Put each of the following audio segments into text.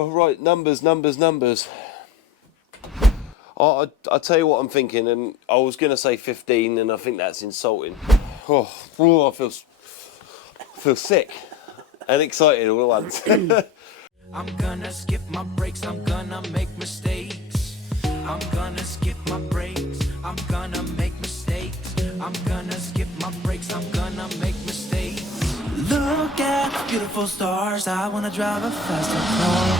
Oh, right, numbers. I'll tell you what I'm thinking, and I was going to say 15, and I think that's insulting. I feel sick and excited all at once. I'm gonna skip my breaks, I'm gonna make mistakes. I'm gonna skip my breaks, I'm gonna make mistakes. I'm gonna skip my breaks, I'm gonna make mistakes. Look at the beautiful stars, I wanna drive a faster car.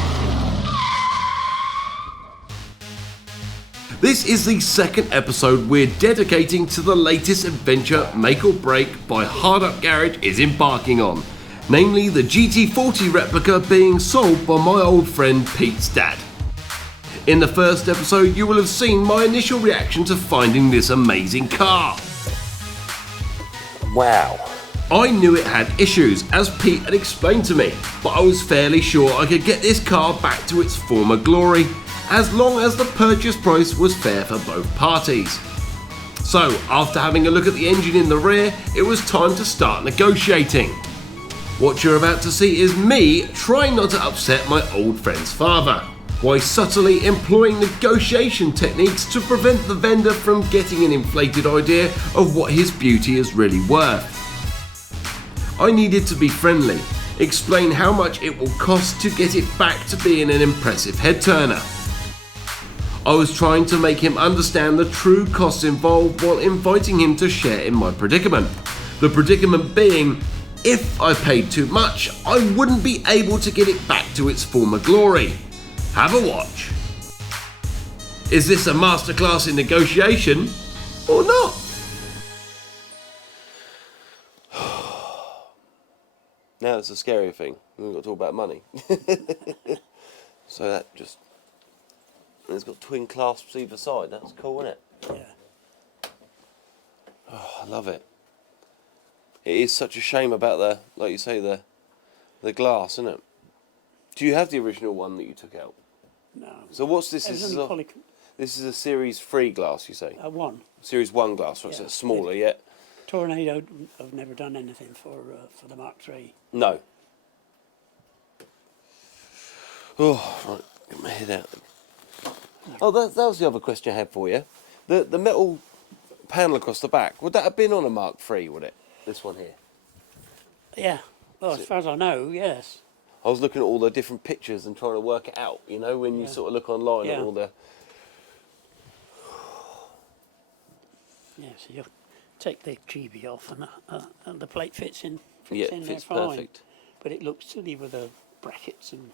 This is the second episode we're dedicating to the latest adventure Make or Break by Hard Up Garage is embarking on, namely the GT40 replica being sold by my old friend Pete's dad. In the first episode you will have seen my initial reaction to finding this amazing car. Wow. I knew it had issues, as Pete had explained to me, but I was fairly sure I could get this car back to its former glory, as long as the purchase price was fair for both parties. So, after having a look at the engine in the rear, it was time to start negotiating. What you're about to see is me trying not to upset my old friend's father, while subtly employing negotiation techniques to prevent the vendor from getting an inflated idea of what his beauty is really worth. I needed to be friendly, explain how much it will cost to get it back to being an impressive head turner. I was trying to make him understand the true costs involved while inviting him to share in my predicament. The predicament being, if I paid too much, I wouldn't be able to get it back to its former glory. Have a watch. Is this a masterclass in negotiation or not? Now it's a scary thing. We've got to talk about money. So that just... And it's got twin clasps either side. That's cool, isn't it? Yeah. Oh, I love it. It is such a shame about the, like you say, the glass, isn't it? Do you have the original one that you took out? No. So what's this? This is a Series 3 glass, you say? One. Series 1 glass, right? Yeah. So it's smaller, yeah? Tornado have never done anything for the Mark III. No. Oh, right. Get my head out. Oh, that was the other question I had for you. The metal panel across the back, would that have been on a Mark III, would it? This one here? Yeah. Well, as far as I know, yes. I was looking at all the different pictures and trying to work it out, you know, when you sort of look online at all the... Yeah, so you take the chibi off and the plate fits in fits there fine. Perfect. But it looks silly with the brackets and...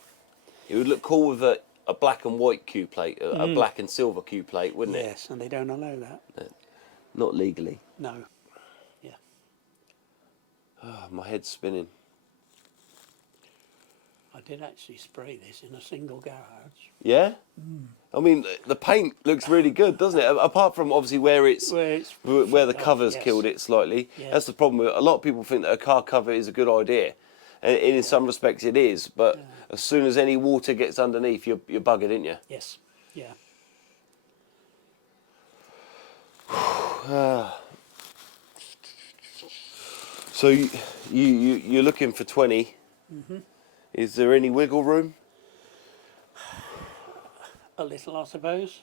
It would look cool with a black and white Q plate, a black and silver Q plate, wouldn't it? Yes, and they don't allow that. No, not legally. No. Yeah. Oh, my head's spinning. I did actually spray this in a single garage. Yeah? I mean, the paint looks really good, doesn't it? Apart from obviously where the cover's killed it slightly. Yeah. That's the problem. A lot of people think that a car cover is a good idea. And in some respects it is, but as soon as any water gets underneath, you're buggered, aren't you? Yes, yeah. So you're looking for 20. Mm-hmm. Is there any wiggle room? A little, I suppose.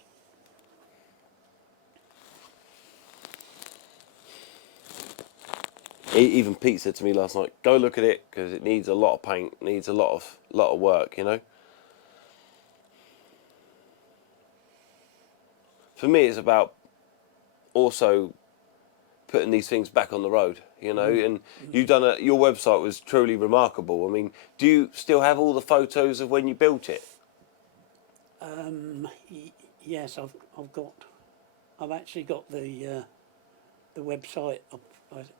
Even Pete said to me last night, go look at it, because it needs a lot of paint, needs a lot of work, you know. For me, it's about also putting these things back on the road, you know. And you've done your website was truly remarkable. I mean, do you still have all the photos of when you built it? Yes, I've actually got the website.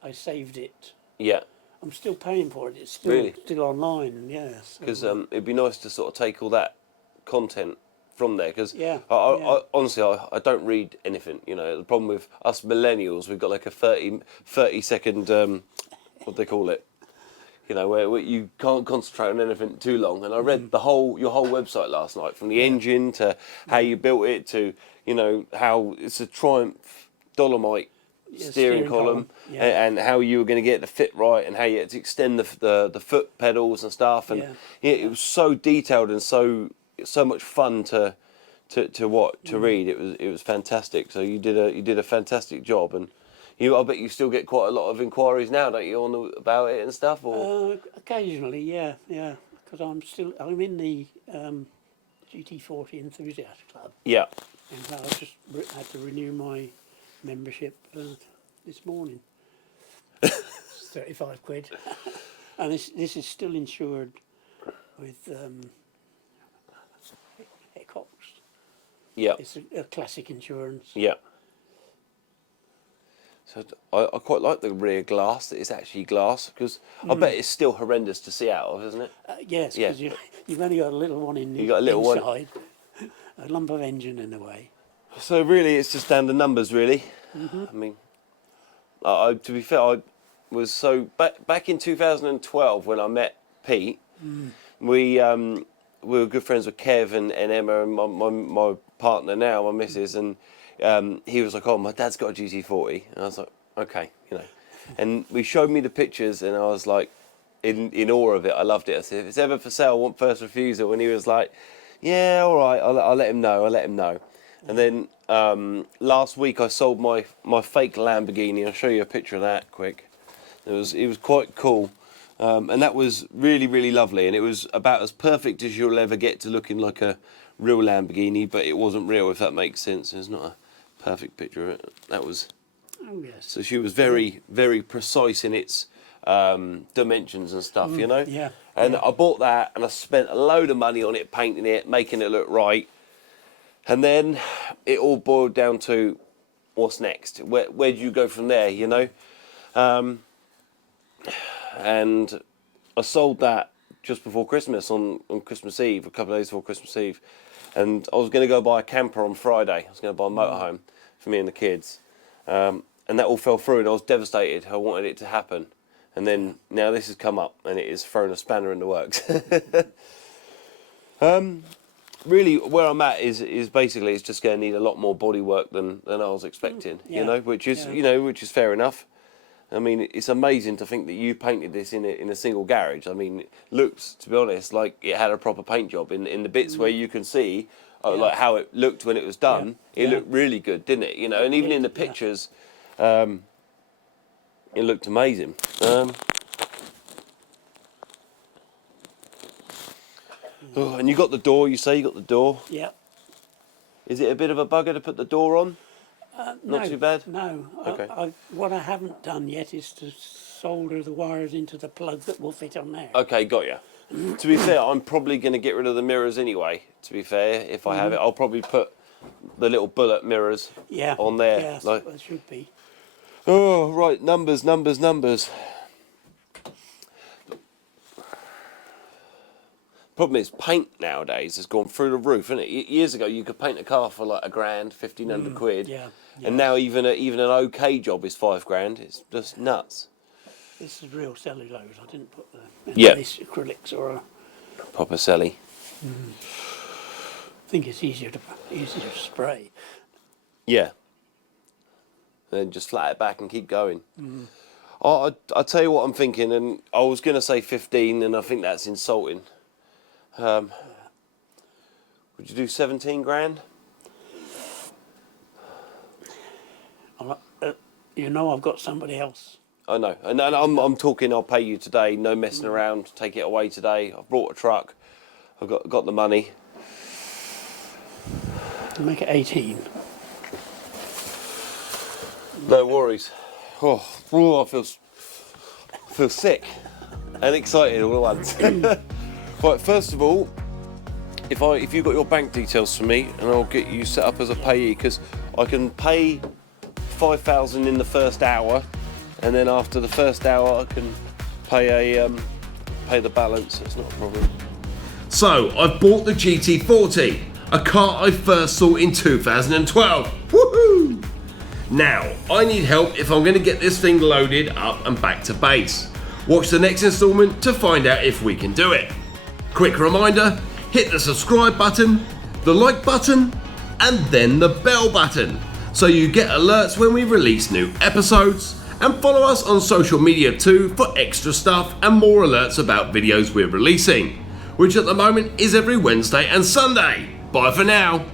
I saved it. Yeah. I'm still paying for it. It's still online. Yes. Because it'd be nice to sort of take all that content from there. Because I honestly, I don't read anything. You know, the problem with us millennials, we've got like a 30 second what do they call it? You know, where you can't concentrate on anything too long. And I read your whole website last night, from the engine to how you built it to, you know, how it's a Triumph Dolomite steering column. Yeah. And how you were going to get the fit right, and how you had to extend the foot pedals and stuff. And it was so detailed and so much fun to read. It was fantastic. So you did a fantastic job, and I bet you still get quite a lot of inquiries now, don't you, about it and stuff? Or occasionally, yeah, because I'm in the GT40 enthusiast club. Yeah. And I just had to renew my membership this morning. 35 quid. And this is still insured with Hecox. Yeah. It's a classic insurance. Yeah. So I quite like the rear glass, that it's actually glass, because I bet it's still horrendous to see out of, isn't it? Yes, because you've only got a little one in the inside, a lump of engine in the way. So really it's just down to numbers, really. I mean, to be fair, I was back in 2012 when I met Pete. We were good friends with Kev and Emma and my partner now, my missus, and he was like, "Oh, my dad's got a GT40," and I was like, "Okay, you know." And we showed me the pictures, and I was like, in awe of it. I loved it. I said, "If it's ever for sale, I want first refusal." And he was like, "Yeah, all right, I'll let him know. I'll let him know." And then last week I sold my fake Lamborghini. I'll show you a picture of that quick. It was quite cool, and that was really, really lovely. And it was about as perfect as you'll ever get to looking like a real Lamborghini, but it wasn't real, if that makes sense. It's not a perfect picture of it. That was. Oh yes. So she was very, very precise in its dimensions and stuff, you know. Yeah. And I bought that, and I spent a load of money on it, painting it, making it look right. And then it all boiled down to what's next. Where do you go from there, you know? And I sold that just before Christmas, on Christmas Eve, a couple of days before Christmas Eve. And I was going to go buy a camper on Friday. I was going to buy a motorhome for me and the kids. And that all fell through, and I was devastated. I wanted it to happen. And then now this has come up, and it has thrown a spanner in the works. Really, where I'm at is basically it's just going to need a lot more body work than I was expecting. You know, which is which is fair enough. I mean, it's amazing to think that you painted this in a single garage. I mean, it looks, to be honest, like it had a proper paint job in the bits where you can see like how it looked when it was done. It looked really good, didn't it? You know, and even in the pictures, it looked amazing. Oh, and you got the door. You say you got the door. Yeah. Is it a bit of a bugger to put the door on? Not too bad? No. Okay. What I haven't done yet is to solder the wires into the plug that will fit on there. Okay, got you. To be fair, I'm probably going to get rid of the mirrors anyway, to be fair, if I have it. I'll probably put the little bullet mirrors on there. Yeah, like, that should be. Oh, right, numbers. Problem is, paint nowadays has gone through the roof, isn't it? Years ago, you could paint a car for like £1,000, 1,500 quid. Yeah. And now even an okay job is £5,000. It's just nuts. This is real cellulose. I didn't put the this acrylics or a proper celly. I think it's easier to spray. Yeah. Then just flat it back and keep going. I'll tell you what I'm thinking, and I was going to say 15, and I think that's insulting. Would you do 17 grand? You know, I've got somebody else. I know, and I'm talking. I'll pay you today. No messing around. Take it away today. I've brought a truck. I've got the money. Make it 18. No worries. Oh, I feel sick and excited all at once. Right, first of all, if you've got your bank details for me, and I'll get you set up as a payee, because I can pay 5,000 in the first hour, and then after the first hour I can pay the balance. It's not a problem. So I've bought the GT40, a car I first saw in 2012. Woohoo! Now I need help if I'm going to get this thing loaded up and back to base. Watch the next instalment to find out if we can do it. Quick reminder, hit the subscribe button, the like button, and then the bell button. so you get alerts when we release new episodes, and follow us on social media too for extra stuff and more alerts about videos we're releasing, which at the moment is every Wednesday and Sunday. Bye for now.